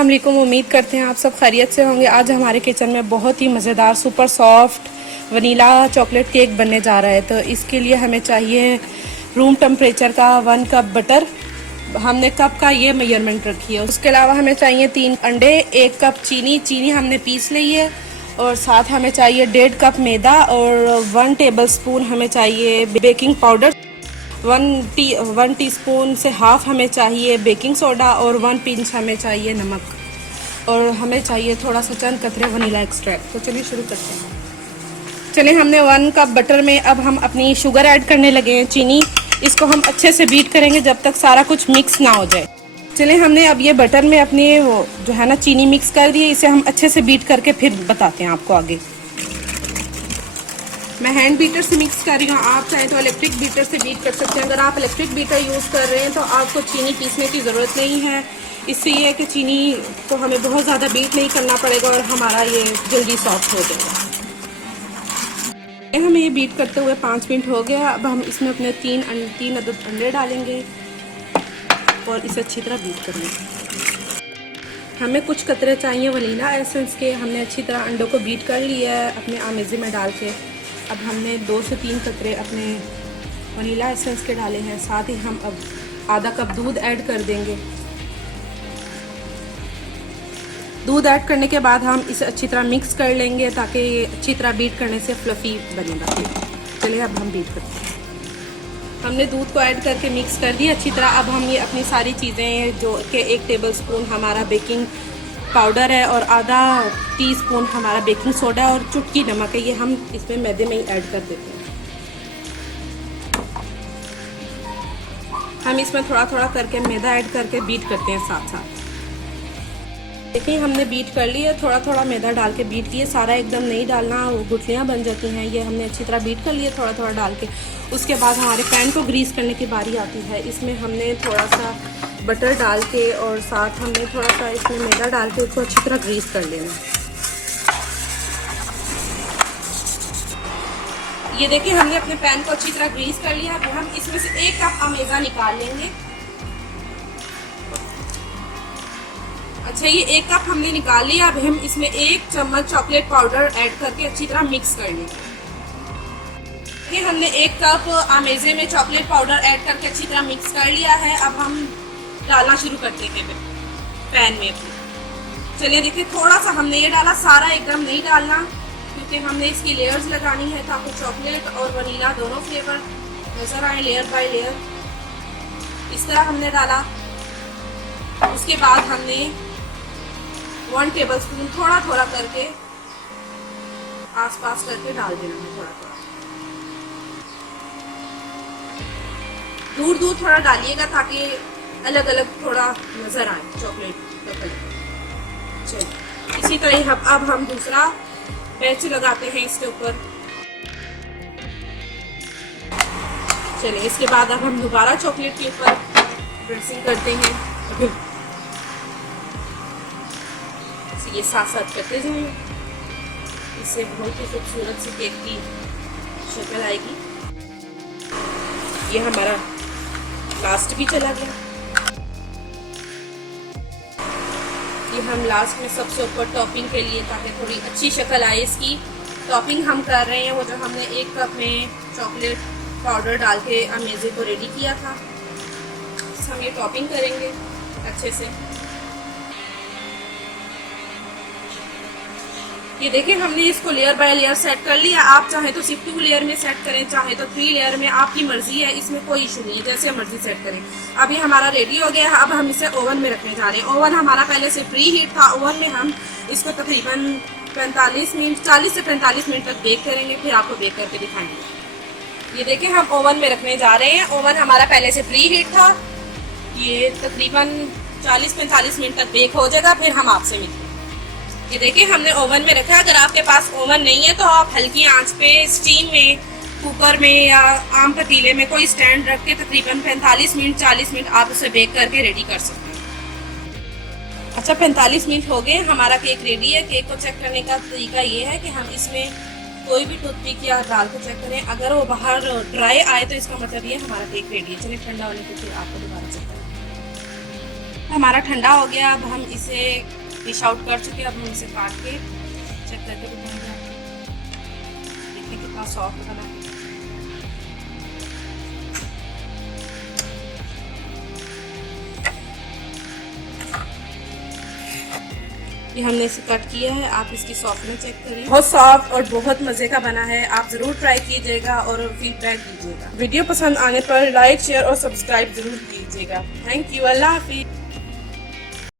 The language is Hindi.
अस्सलाम वालेकुम। उम्मीद करते हैं आप सब खैरियत से होंगे। आज हमारे किचन में बहुत ही मज़ेदार super soft vanilla chocolate cake बनने जा रहा है। तो इसके लिए हमें चाहिए रूम टेम्परेचर का 1 कप बटर। हमने कप का ये मेजरमेंट रखी है। उसके अलावा हमें चाहिए 3 अंडे, 1 कप चीनी हमने पीस ली है, और साथ हमें चाहिए 1.5 कप मैदा और 1 टेबलस्पून हमें चाहिए बेकिंग पाउडर। 1 टीस्पून से हाफ हमें चाहिए बेकिंग सोडा और 1 पिंच हमें चाहिए नमक, और हमें चाहिए थोड़ा सा चंद कतरे वनीला एक्सट्रैक्ट। तो चलिए शुरू करते हैं। चलिए, हमने 1 कप बटर में अब हम अपनी शुगर ऐड करने लगे हैं, चीनी। इसको हम अच्छे से बीट करेंगे जब तक सारा कुछ मिक्स ना हो जाए। चलिए, हमने अब ये बटर में अपनी वो जो है ना चीनी मिक्स कर दी है। इसे हम अच्छे से बीट करके फिर बताते हैं आपको आगे। मैं हैंड बीटर से मिक्स कर रही हूँ, आप चाहें तो इलेक्ट्रिक बीटर से बीट कर सकते हैं। अगर आप इलेक्ट्रिक बीटर यूज़ कर रहे हैं तो आपको चीनी पीसने की ज़रूरत नहीं है। इससे ये है कि चीनी को हमें बहुत ज़्यादा बीट नहीं करना पड़ेगा और हमारा ये जल्दी सॉफ्ट हो जाएगा। हमें ये बीट करते हुए 5 मिनट हो गया। अब हम इसमें अपने 3 अदद अंडे डालेंगे और इसे अच्छी तरह बीट करेंगे। हमें कुछ कतरे चाहिए वनीला एसेंस के। हमने अच्छी तरह अंडों को बीट कर लिया है अपने आमेज़े में डाल के। अब हमने 2 से 3 कतरे अपने वनीला एसेंस के डाले हैं। साथ ही हम अब आधा कप दूध ऐड कर देंगे। दूध ऐड करने के बाद हम इसे अच्छी तरह मिक्स कर लेंगे ताकि ये अच्छी तरह बीट करने से फ्लफ़ी बनेगा। चलिए, अब हम बीट करते हैं। हमने दूध को ऐड करके मिक्स कर दिया अच्छी तरह। अब हम ये अपनी सारी चीज़ें जो कि 1 टेबलस्पून हमारा बेकिंग पाउडर है और आधा टीस्पून हमारा बेकिंग सोडा और चुटकी नमक है, ये हम इसमें मैदे में ही ऐड कर देते हैं। हम इसमें थोड़ा थोड़ा करके मैदा ऐड करके बीट करते हैं साथ साथ। देखिए, हमने बीट कर लिया, थोड़ा थोड़ा मैदा डाल के बीट किए। सारा एकदम नहीं डालना, वो गुठलियाँ बन जाती हैं। ये हमने अच्छी तरह बीट कर लिया थोड़ा थोड़ा डाल के। उसके बाद हमारे पैन को ग्रीस करने की बारी आती है। इसमें हमने थोड़ा सा बटर डाल के और साथ हमने थोड़ा सा इसमें मैदा डाल के उसको अच्छी तरह ग्रीस कर लेना। ये देखिए, हमने अपने पैन को अच्छी तरह ग्रीस कर लिया। अब हम इसमें से 1 कप मैदा निकाल लेंगे। अच्छा, ये 1 कप हमने निकाल लिया। अब हम इसमें 1 चम्मच चॉकलेट पाउडर ऐड करके अच्छी तरह मिक्स कर लेंगे। ये हमने 1 कप आमेज़े में चॉकलेट पाउडर ऐड करके अच्छी तरह मिक्स कर लिया है। अब हम डालना शुरू करते हैं पैन में अपने। चलिए, देखिए, थोड़ा सा हमने ये डाला, सारा एकदम नहीं डालना, क्योंकि हमने इसकी लेयर्स लगानी है ताकि चॉकलेट और वनीला दोनों फ्लेवर नज़र आए लेयर बाय लेयर। इस तरह हमने डाला। उसके बाद हमने 1 टेबलस्पून थोड़ा थोड़ा करके आसपास करके डाल देना है। थोड़ा थोड़ा दूर दूर थोड़ा डालिएगा ताकि अलग अलग थोड़ा नजर आए चॉकलेट का कलर। चलिए, इसी तरह अब हम दूसरा बैच लगाते हैं इसके ऊपर। चलिए, इसके बाद अब हम दोबारा चॉकलेट के ऊपर ड्रेसिंग करते हैं। ये साथ साथ करते जाएं, इससे बहुत ही खूबसूरत सी केक की शक्ल आएगी। ये हमारा लास्ट भी चला गया। ये हम लास्ट में सबसे ऊपर टॉपिंग के लिए ताकि थोड़ी अच्छी शक्ल आए इसकी, टॉपिंग हम कर रहे हैं। वो जो हमने 1 कप में चॉकलेट पाउडर डाल के अमेज़े को रेडी किया था, हम ये टॉपिंग करेंगे अच्छे से। ये देखिए, हमने इसको लेयर बाय लेयर सेट कर लिया। आप चाहे तो सिर्फ 2 लेयर में सेट करें, चाहे तो 3 लेयर में, आपकी मर्जी है, इसमें कोई इशू नहीं है, जैसे मर्जी सेट करें। अब ये हमारा रेडी हो गया है। अब हम इसे ओवन में रखने जा रहे हैं। ओवन हमारा पहले से प्री हीट था। ओवन में हम इसको तकरीबन 40 से 45 मिनट तक बेक करेंगे, फिर आपको बेक करके दिखाएंगे। ये देखिए, हम ओवन में रखने जा रहे हैं। ओवन हमारा पहले से प्री हीट था। ये तकरीबन 40-45 मिनट तक बेक हो जाएगा, फिर हम आपसे मिलते हैं। ये देखिए, हमने ओवन में रखा है। अगर आपके पास ओवन नहीं है तो आप हल्की आंच पे स्टीम में, कुकर में या आम पतीले में कोई स्टैंड रख के तकरीबन 45 मिनट 40 मिनट आप उसे बेक करके रेडी कर सकते हैं। अच्छा, 45 मिनट हो गए, हमारा केक रेडी है। केक को चेक करने का तरीका ये है कि हम इसमें कोई भी टूथपिक या डाल के चेक करें। अगर वो बाहर ड्राई आए तो इसका मतलब ये हमारा केक रेडी है। चलिए, ठंडा होने के फिर आपको दोबारा चेक करें। हमारा ठंडा हो गया, अब हम इसे डिश आउट कर चुके हैं। अब हम इसे काट के चेक करके बताएंगे आपको। देखिए कितना सॉफ्ट बना है। ये हमने इसे कट किया है, आप इसकी सॉफ्टनेस चेक करिए। बहुत सॉफ्ट और बहुत मज़े का बना है। आप ज़रूर ट्राई कीजिएगा और फीडबैक दीजिएगा। वीडियो पसंद आने पर लाइक, शेयर और सब्सक्राइब ज़रूर कीजिएगा। Thank you. अल्लाह हाफिज़।